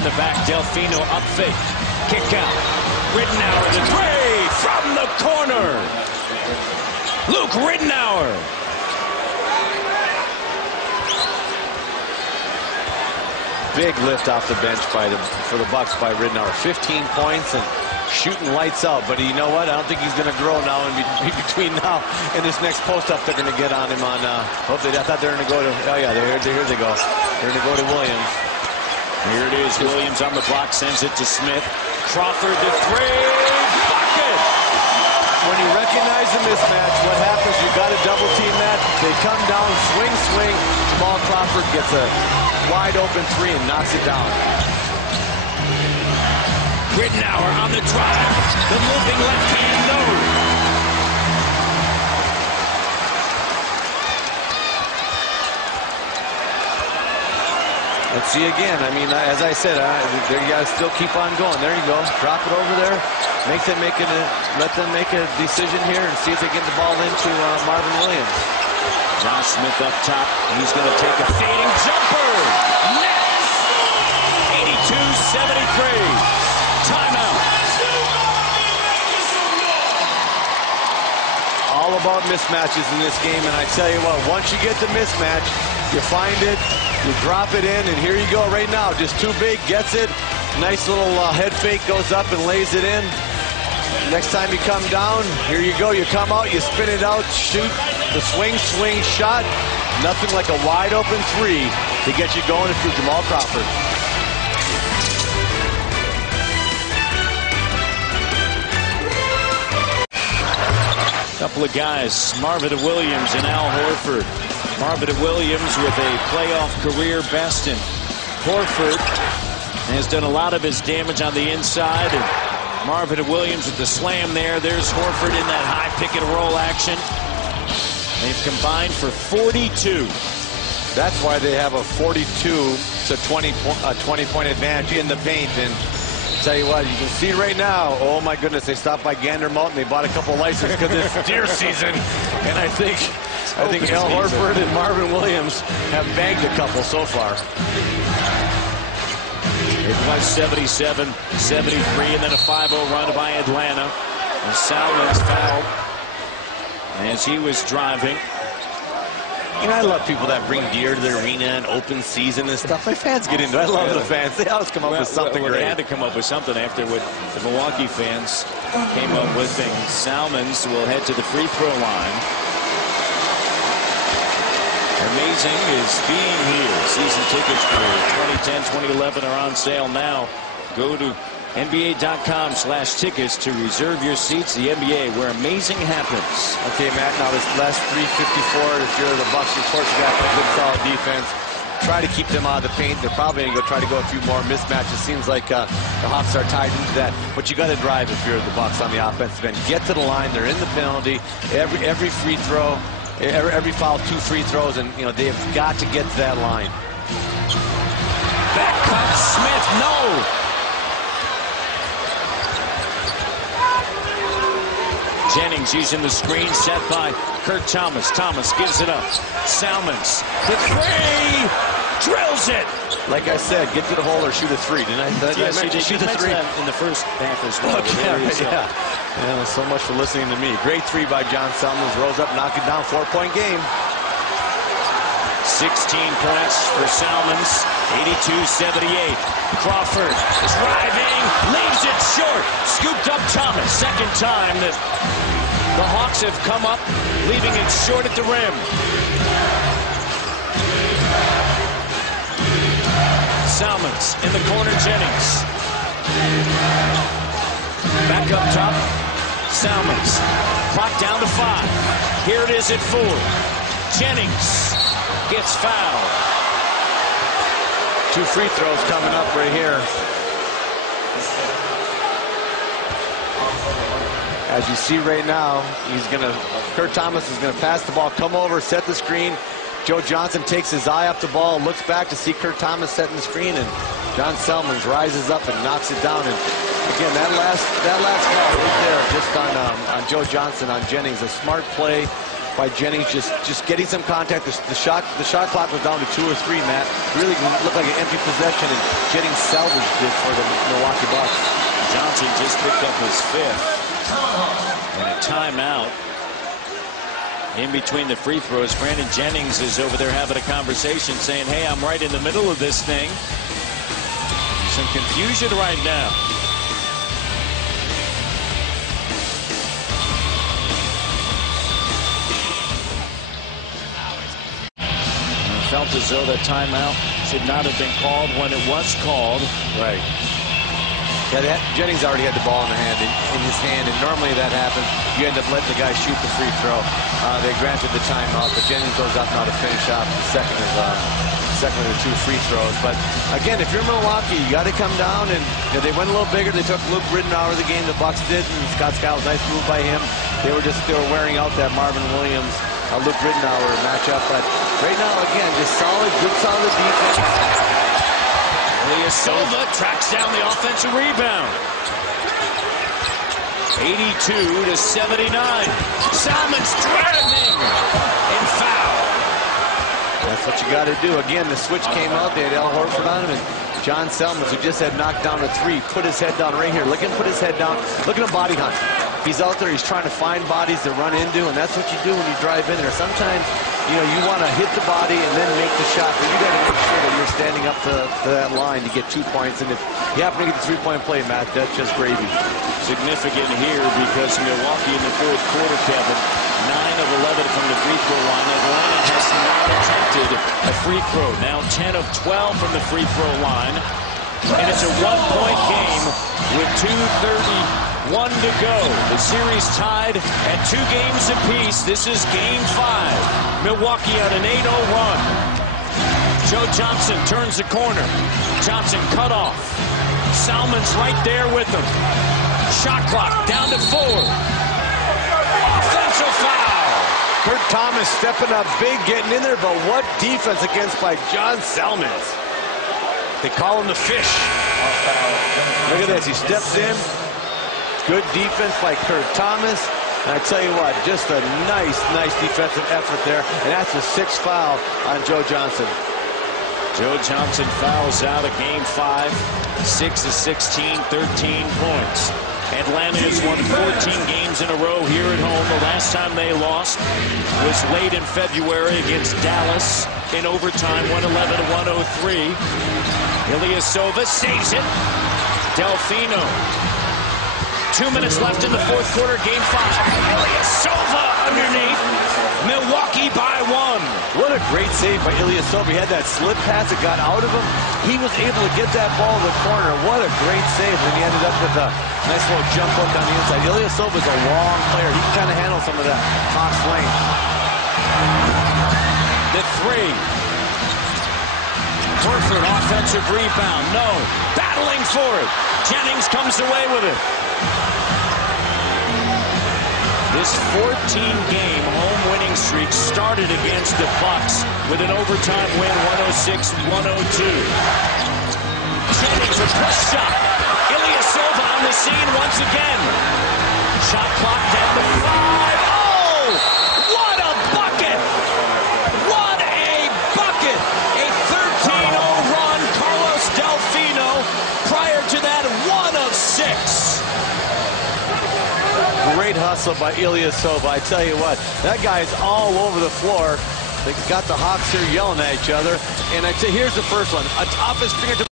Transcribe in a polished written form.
behind the back. Delfino up fake. Kick out. Ridenour the three from the corner. Luke Ridenour. Big lift off the bench for the Bucks by Ridenour. 15 points and shooting lights out. But you know what? I don't think he's going to grow now in between now and this next post-up they're going to get on him on. Hopefully, I thought they were going to go to. Oh yeah, here they go. They're going to go to Williams. Here it is. Williams on the block, sends it to Smith. Crawford the three. Bucket. When you recognize the mismatch, what happens? You got a double team that. They come down, swing. Jamal Crawford gets a wide open three and knocks it down. Ridenour on the drive. The moving left hand, no. Let's see again. I mean, as I said, you got to still keep on going. There you go. Drop it over there. Let them make a decision here and see if they get the ball into Marvin Williams. Josh Smith up top. He's going to take a fading jumper. Nets. 82-73. Timeout. All about mismatches in this game, and I tell you what, once you get the mismatch, you find it, you drop it in, and here you go right now. Just too big, gets it. Nice little head fake, goes up and lays it in. Next time you come down, here you go. You come out, you spin it out, shoot the swing shot. Nothing like a wide open three to get you going through Jamal Crawford. Couple of guys, Marvin Williams and Al Horford. Marvin Williams with a playoff career best, and Horford has done a lot of his damage on the inside. And Marvin Williams with the slam there. There's Horford in that high pick and roll action. They've combined for 42. That's why they have a 42 to 20-point advantage in the paint. And tell you what, you can see right now, oh my goodness, they stopped by Gander Mountain. They bought a couple licenses because it's deer season. And I think Al Horford and Marvin Williams have bagged a couple so far. It was 77-73, and then a 5-0 run by Atlanta. And Salmon's fouled as he was driving. You know, I love people that bring gear to the arena and open season and stuff. My fans get into it. I love the fans. They always come up with something great. They had to come up with something after what the Milwaukee fans came up with. And Salmons will head to the free throw line. Amazing is being here. Season tickets for 2010-2011 are on sale now. Go to NBA.com/tickets to reserve your seats. The NBA, where amazing happens. Okay, Matt, now this last 3:54, if you're the Bucks, of course, you got a good solid defense. Try to keep them out of the paint. They're probably going to try to go a few more mismatches. Seems like the Hawks are tied into that. But you got to drive if you're the Bucks on the offensive end. Get to the line. They're in the penalty. Every free throw, every foul, 2 free throws, and you know they have got to get to that line. Back cut, Smith, no. Jennings using the screen set by Kurt Thomas. Thomas gives it up. Salmons, the three, drills it. Like I said, get to the hole or shoot a three. Didn't I? Yes, you did. Shoot a three in the first half as well. Okay, yeah. So much for listening to me. Great three by John Salmons. Rolls up, knock it down. 4-point game. 16 points for Salmons. 82-78. Crawford driving, leaves it short. Scooped up Thomas. Second time that the Hawks have come up, leaving it short at the rim. Salmons in the corner, Jennings. Back up top, Salmons. Clock down to 5. Here it is at 4. Jennings gets fouled. 2 free throws coming up right here. As you see right now, Kurt Thomas is gonna pass the ball, come over, set the screen. Joe Johnson takes his eye off the ball, looks back to see Kurt Thomas setting the screen, and John Salmons rises up and knocks it down. And again, that last foul right there, just on Joe Johnson, on Jennings, a smart play. by Jennings, just getting some contact. The shot clock was down to 2 or 3, Matt. Really looked like an empty possession, and Jennings salvaged it for the Milwaukee Bucks. Johnson just picked up his 5th. And a timeout. In between the free throws, Brandon Jennings is over there having a conversation saying, hey, I'm right in the middle of this thing. Some confusion right now. Felt as though that timeout should not have been called when it was called. Right. Yeah, Jennings already had the ball in his hand, and normally that happens. You end up letting the guy shoot the free throw. They granted the timeout, but Jennings goes up now to finish off the second of the 2 free throws. But again, if you're Milwaukee, you got to come down, and they went a little bigger. They took Luke Ridden out of the game. The Bucks did, and Scott Skiles, nice move by him. They were wearing out that Marvin Williams, Luke Riddenauer matchup. But right now, again, just solid defense. Silva tracks down the offensive rebound. 82-79. Salmon's driving and foul. That's what you got to do. Again, the switch came out. They had Al Horford on him, and John Selmans, who just had knocked down a 3, put his head down right here. Look at him put his head down. Look at him body hunt. He's out there. He's trying to find bodies to run into, and that's what you do when you drive in there. Sometimes, you want to hit the body and then make the shot, but you got to make sure that you're standing up to that line to get 2 points. And if you happen to get the 3-point play, Matt, that's just gravy. Significant here because Milwaukee in the 4th quarter, Kevin, 9 of 11 from the free throw line. Atlanta has not attempted a free throw. Now 10 of 12 from the free throw line. And it's a 1-point game with 2:31 to go. The series tied at 2 games apiece. This is game 5. Milwaukee on an 8-0 run. Joe Johnson turns the corner. Johnson cut off. Salmon's right there with him. Shot clock down to 4. Offensive foul. Kurt Thomas stepping up big, getting in there, but what defense against by John Salmons. They call him the fish. Look at this. He steps in. Good defense by Kurt Thomas. And I tell you what, just a nice defensive effort there. And that's a 6th foul on Joe Johnson. Joe Johnson fouls out of game 5. 6 of 16, 13 points. Atlanta has won 14 games in a row here at home. The last time they lost was late in February against Dallas in overtime, 111-103. Ilyasova saves it. Delfino. 2 minutes left in the 4th quarter, game 5. Ilyasova underneath. Milwaukee by 1. What a great save by Ilyasova. He had that slip pass that got out of him. He was able to get that ball to the corner. What a great save. And he ended up with a nice little jump hook on the inside. Ilyasova is a long player. He can kind of handle some of that Hawks lane. The 3. Horford, offensive rebound. No. Battling for it. Jennings comes away with it. This 14-game home winning streak started against the Bucks with an overtime win, 106-102. Jennings, a push shot. Ilyasova on the scene once again. Shot clock down to 5. Oh! What a bucket! What a bucket! A 13-0 run. Carlos Delfino. Prior to that, 1 of 6. Great hustle by Ilyasova. I tell you what, that guy is all over the floor. They got the Hawks here yelling at each other. And I'd say here's the first one. Off his fingertip.